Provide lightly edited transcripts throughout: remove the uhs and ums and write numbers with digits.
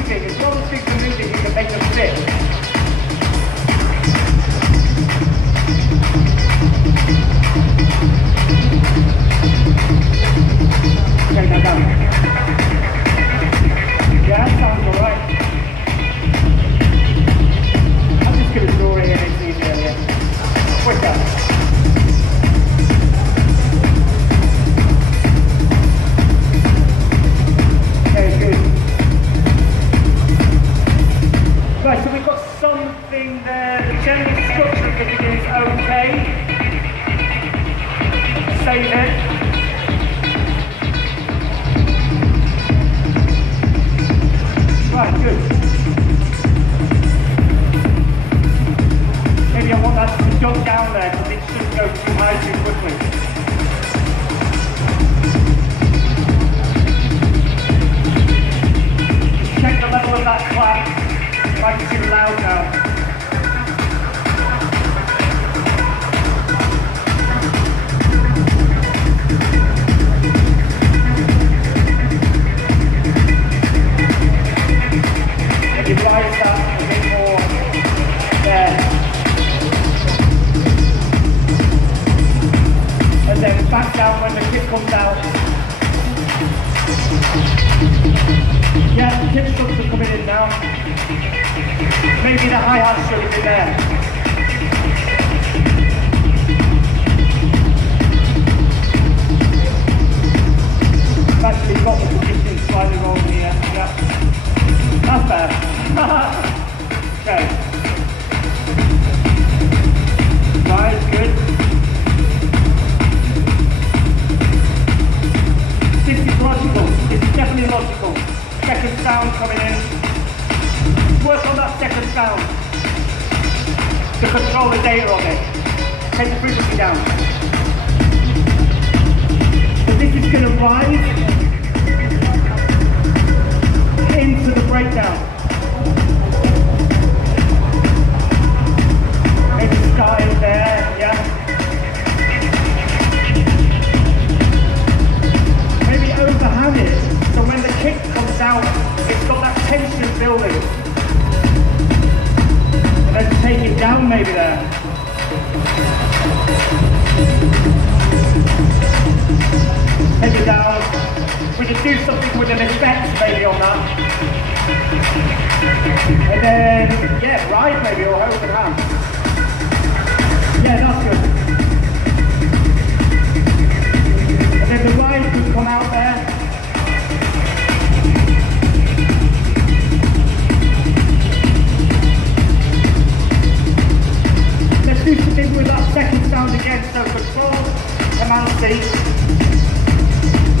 moving. As long as things are moving, you can make them fit. Okay, now down. Yeah, that sounds alright. I'm just going to draw it in, it's easier, yeah. Quicker. Okay, good. Right, so we've got something there. The general structure of the beginning is okay. Save it. Right, good. Maybe I want that to jump down there because it shouldn't go too high too quickly. Just check the level of that clap. Might be too loud now. Maybe rise that a bit more there. And then back down when the kick comes out. Yeah, the kick studs are coming in now. Maybe the hi-hat should be there. I've actually got the position slightly wrong here. Yeah. That's better. Okay. Right, good. This is logical. This is definitely logical. Second sound coming in. Work on that second sound to control the data of it. Take the frequency down. So this is going to rise into the breakdown. Maybe starting there, yeah. Maybe overhand it, so when the kick comes out, it's got that tension building. And then take it down maybe there. Take it down. We could do something with an effect maybe on that. And then, yeah, ride maybe or open hand. Yeah, that's good. And then the ride could come out there. Let's do something with that second sound again. So control, command C.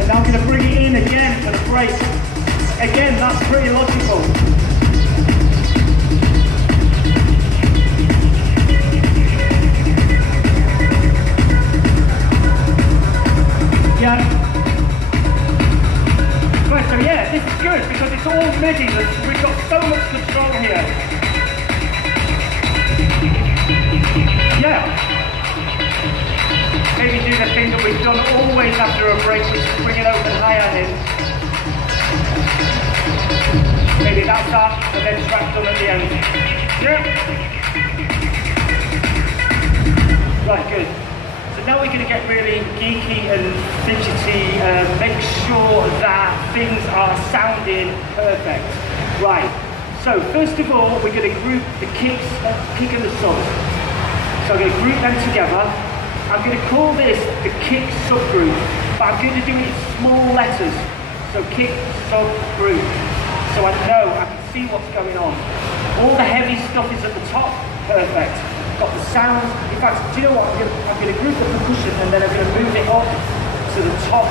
And I'm going to bring it in again for the break. Again, that's pretty logical. Yeah. Right, so yeah, this is good because it's all MIDI. We've got so much control here. Yeah. Maybe do the thing that we've done always after a break, which is bring it open hi-hat in. Maybe that's that, and then track done at the end. Yeah. Right, good. So now we're going to get really geeky and fidgety, make sure that things are sounding perfect. Right. So first of all, we're going to group the kicks, kick and the subs. So I'm going to group them together. I'm going to call this the kick subgroup, but I'm going to do it in small letters. So kick subgroup. So I know, I can see what's going on. All the heavy stuff is at the top. Perfect. Got the sounds. In fact, do you know what? I'm going to group the percussion and then I'm going to move it up to the top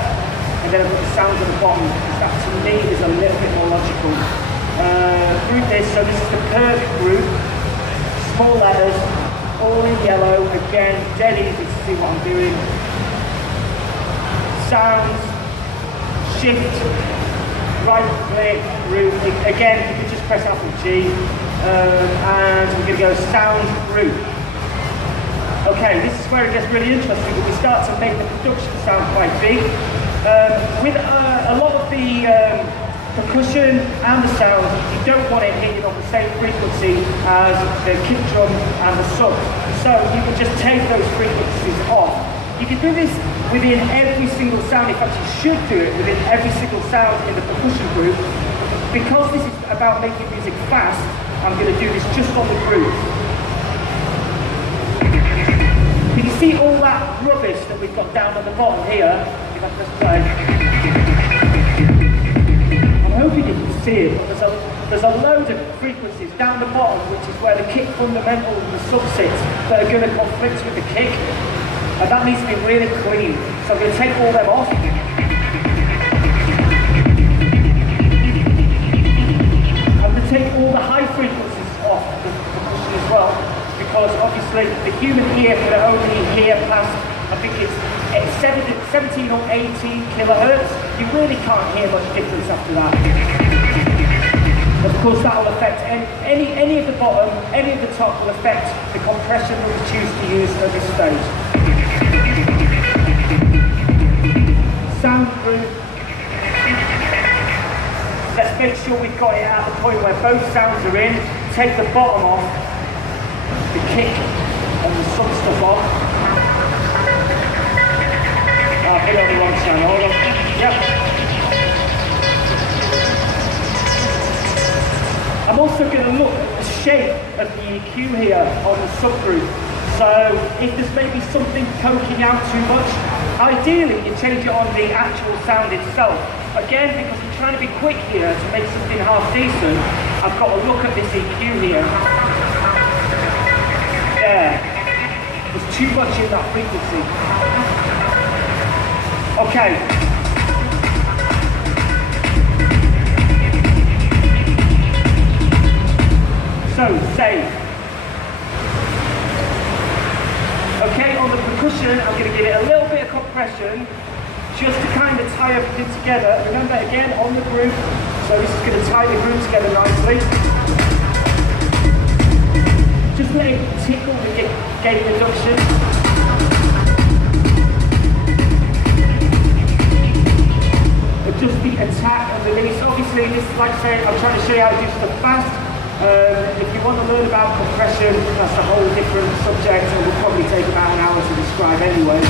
and then I've got the sounds at the bottom. That to me is a little bit more logical. Group this. So this is the perfect group. Small letters. All in yellow, again, dead easy to see what I'm doing. Sounds, shift, right click, group. Again, you can just press Alt G, and we're going to go sound group. Okay, this is where it gets really interesting, because we start to make the production sound quite big. With a lot of the percussion and the sound, you don't want it hitting on the same frequency as the kick drum and the sub. So you can just take those frequencies off. You can do this within every single sound. In fact, you should do it within every single sound in the percussion group. Because this is about making music fast, I'm going to do this just on the group. Can you see all that rubbish that we've got down at the bottom here? If I press play. I'm hoping you can see it, but there's a load of frequencies down the bottom, which is where the kick fundamental and the sub sits, that are going to conflict with the kick. And that needs to be really clean. So I'm going to take all them off. Take all the high frequencies off the percussion as well, because obviously the human ear can only hear past, I think it's 17 or 18 kilohertz. You really can't hear much difference after that. Of course, that will affect any of the bottom, any of the top will affect the compression that we choose to use at this stage. Sound group. Let's make sure we've got it at the point where both sounds are in. Take the bottom off, the kick and the sub stuff off. I've hit on the wrong channel, hold on. Yep. I'm also going to look at the shape of the EQ here on the subgroup. So if there's maybe something poking out too much, ideally you change it on the actual sound itself. Again, because I'm trying to be quick here to make something half decent, I've got to look at this EQ here. There. There's too much in that frequency. Okay. So, save. Okay, on the percussion, I'm going to give it a little bit of compression, just to kind of tie everything together. Remember, again, on the group, so this is going to tie the group together nicely. Just let it tickle the gate reduction. Adjust the attack and release. Obviously, this is like saying, I'm trying to show you how to do stuff fast. If you want to learn about compression, that's a whole different subject and will probably take about an hour to describe anyway.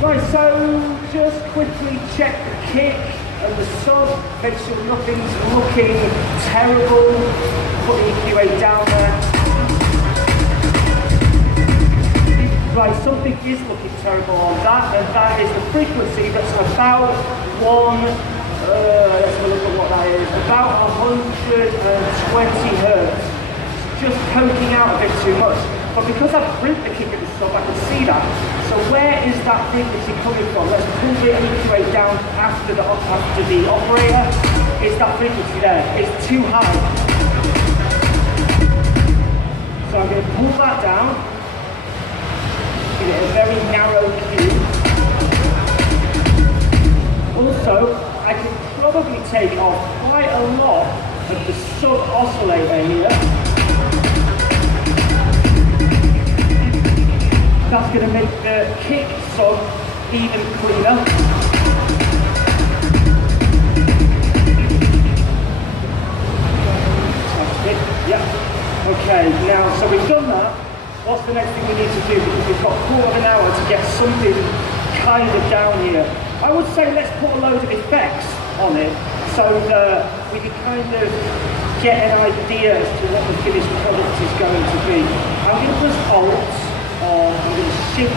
Right, so just quickly check the kick and the sub, make sure nothing's looking terrible, put the EQA down there. Right, something is looking terrible on that, and that is the frequency that's about let's have a look at what that is, about 120 hertz. Just poking out a bit too much. But because I've grouped the kick and the sub, I can see that. So where is that frequency coming from? Let's pull the EQA down after the operator. Is that frequency there? It's too high. So I'm going to pull that down. Give it a very narrow cue. Also, I can probably take off quite a lot of the sub oscillator here. That's going to make the kick sub even cleaner. Fantastic. Yep. Okay, now, so we've done that. What's the next thing we need to do? Because we've got a quarter of an hour to get something kind of down here. I would say let's put a load of effects on it so that we can kind of get an idea as to what the finished product is going to be. I'm going to press Alt, or I'm going to Shift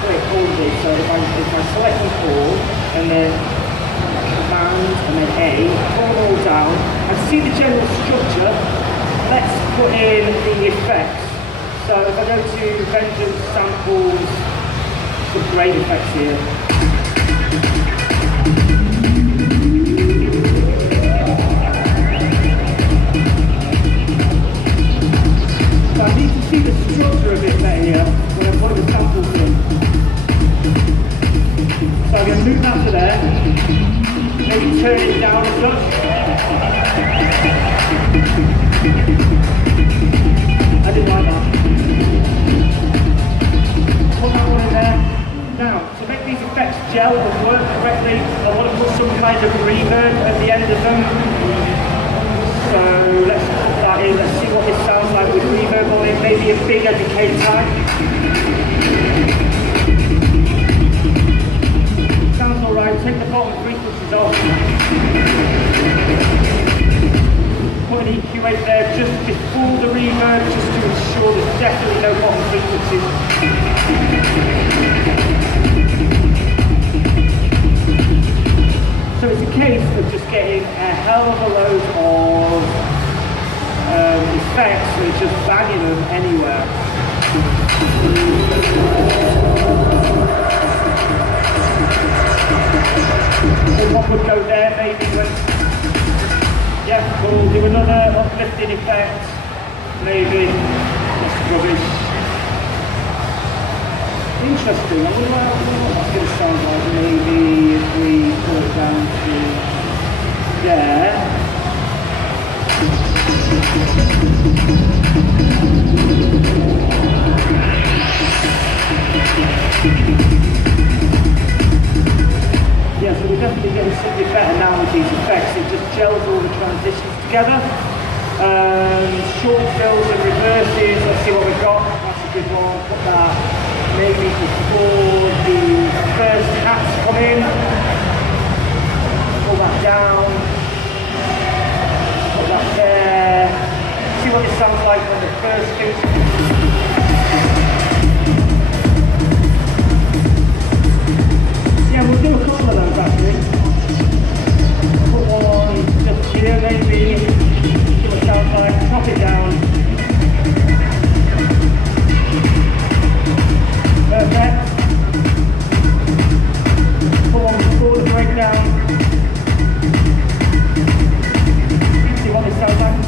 click all of this. So if I select them all, and then Command, and then A, pull them all down, and see the general structure, let's put in the effects. So if I go to Vengeance, Samples, some great effects here. So I need to see the structure a bit better here when I put the samples in. So I'm going to move that to there, maybe turn it down a touch. I didn't like that. Pull put that one in there. Now, to make these effects gel and work correctly, I want to put some kind of reverb at the end of them. So let's put that in, let's see what this sounds like with reverb on it, maybe a bigger decay type. Sounds alright, take the bottom frequencies off. Put an EQ8 there just before the reverb, just to ensure there's definitely no bottom frequencies. So it's a case of just getting a hell of a load of effects and just banging them anywhere. So what would go there maybe when, yeah, we'll do another uplifting effect, maybe, that's rubbish. Interesting, I wonder what that's going to sound like, maybe if we put it down to there. Yeah, so we're definitely getting something better now with these effects, it just gels all the transitions together. Short fills and reverses, let's see what we've got, that's a good one, put that maybe before the first hats come in, pull that down, put that there, see what it sounds like when the first goes. Yeah, we'll do a couple of those actually. Put one just here maybe, see what it sounds like, chop it down. Perfect. Put one before the breakdown. See what this sounds like.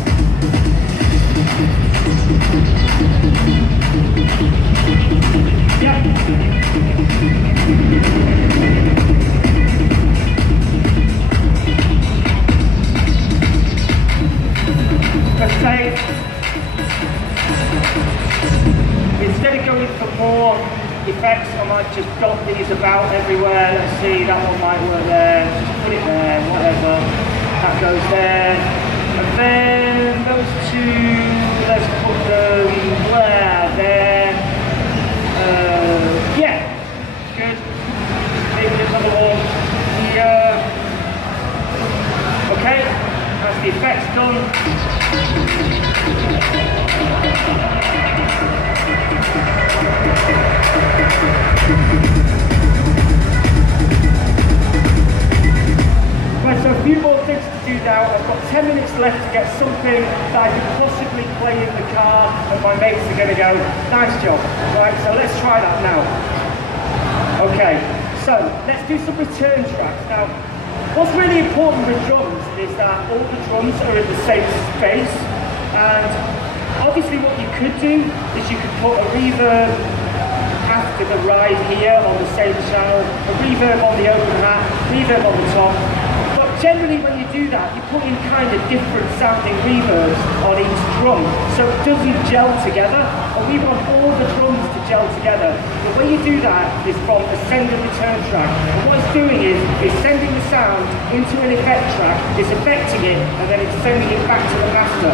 Yeah. Let's say, instead of going for more effects, I might just dot these about everywhere. Let's see, that one might work there, just put it there, whatever. That goes there. And then those two, let's put them there. Yeah, good. Maybe another one here. Okay, that's the effects done. Right, so a few more things to do now. I've got 10 minutes left to get something that I could possibly play in the car and my mates are going to go, nice job. Right, so let's try that now. Okay, so let's do some return tracks. Now, what's really important with drums is that all the drums are in the same space, and obviously what you could do is you could put a reverb after the ride here on the same channel, a reverb on the open hat, reverb on the top. But generally when you do that, you put in kind of different sounding reverbs on each drum, so it doesn't gel together, and we want all the drums to gel together. The way you do that is from a send and return track, and what it's doing is sending the sound into an effect track, it's affecting it, and then it's sending it back to the master.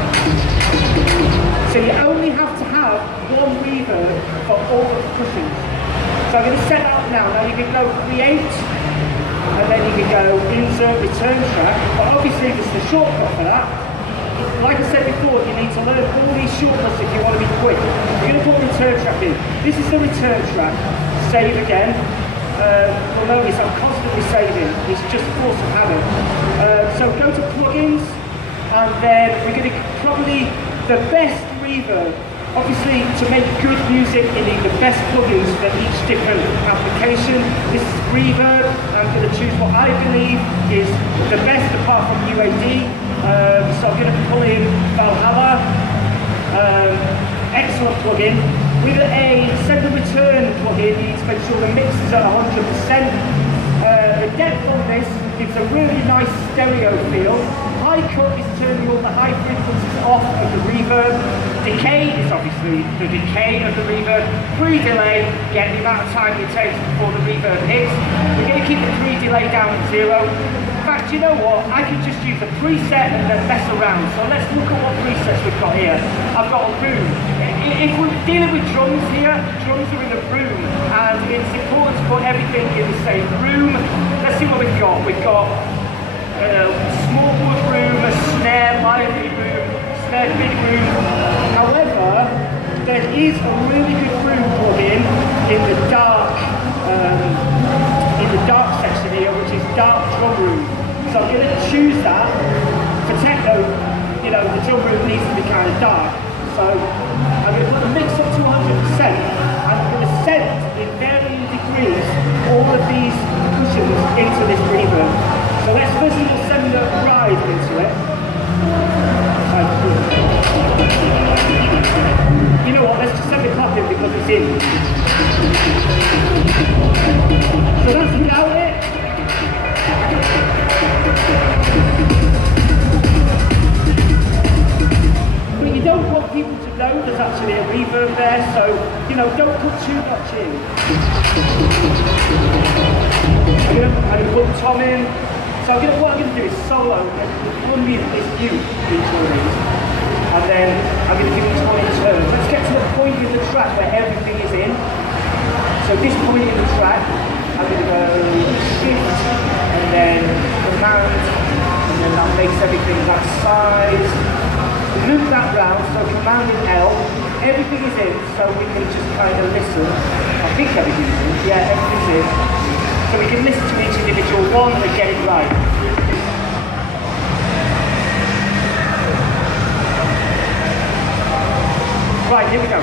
So you only have to have one reverb for all the percussions. So I'm going to set that up now. Now you can go create, and then you can go insert return track, but obviously this is the shortcut for that. Like I said before, you need to learn all these shortcuts if you want to be quick. You're going to put a return track in. This is the return track. Save again. You'll notice I'm constantly saving. It's just force of habit. So go to plugins, and then we're going to probably the best reverb. Obviously, to make good music, you need the best plugins for each different application. This is reverb. I'm going to choose what I believe is the best apart from UAD. So I'm going to pull in Valhalla. Excellent plugin. With a send and return plugin, you need to make sure the mix is at 100%. depth on this gives a really nice stereo feel. High cut is turning all the high frequencies off of the reverb. Decay is obviously the decay of the reverb. Pre-delay, get the amount of time it takes before the reverb hits. We're going to keep the pre-delay down at 0. In fact, you know what? I can just use a preset and then mess around. So let's look at what presets we've got here. I've got a room. If we're dealing with drums here, drums are in a room, and it's important to put everything in the same room. Let's see what we've got. We've got a small wood room, a snare lively room, snare big room. However, there is a really good room put in the dark section here, which is dark drum room. So I'm going to choose that. For techno, you know, the drum room needs to be kind of dark. So I'm going to put the mix up to 100%, and I'm going to send in varying degrees all of these cushions into this reverb. So let's first of all send the ride into it. You know what, let's just send the clap in because it's in. So that's without it. But you don't want people to know there's actually a reverb there, so, you know, don't put too much in. I'm going to put the tom in. So what I'm going to do is solo and run me this view each one of these. And then I'm going to give each one in turn. Let's get to the point in the track where everything is in. So this point in the track, I'm going to go shift and then command, and then that makes everything that size. Loop that round, so command and L, everything is in, so we can just kind of listen. I think everything's in, yeah, everything's in. So we can listen to each individual one and get it right. Right, here we go.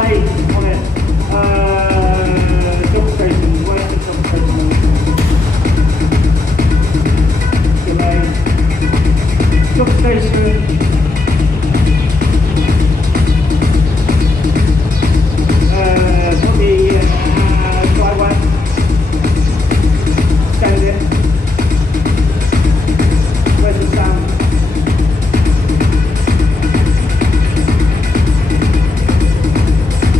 delay on it. Substation, where's the substation? Delay. Substation. Put the dry wet. Send it. Where's the sound?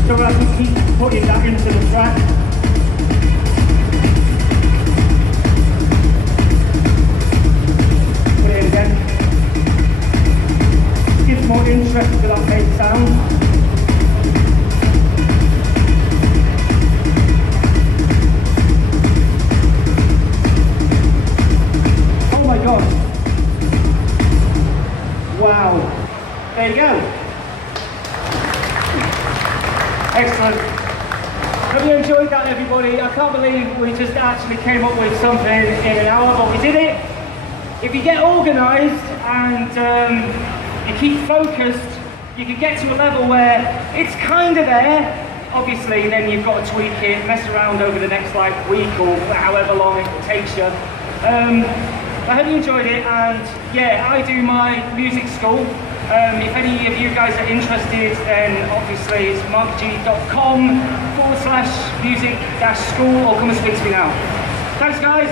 So I can keep putting that into the track. Put it in again. Gives more interest to that bass sound. Oh my god. Wow. There you go. Excellent. Have you enjoyed that, everybody? I can't believe we just actually came up with something in an hour, but we did it. If you get organised and you keep focused, you can get to a level where it's kind of there. Obviously, then you've got to tweak it, mess around over the next week or however long it takes you. I hope you enjoyed it, and yeah, I do my music school. If any of you guys are interested, then obviously it's markg.com/music-school, or come and speak to me now. Thanks guys.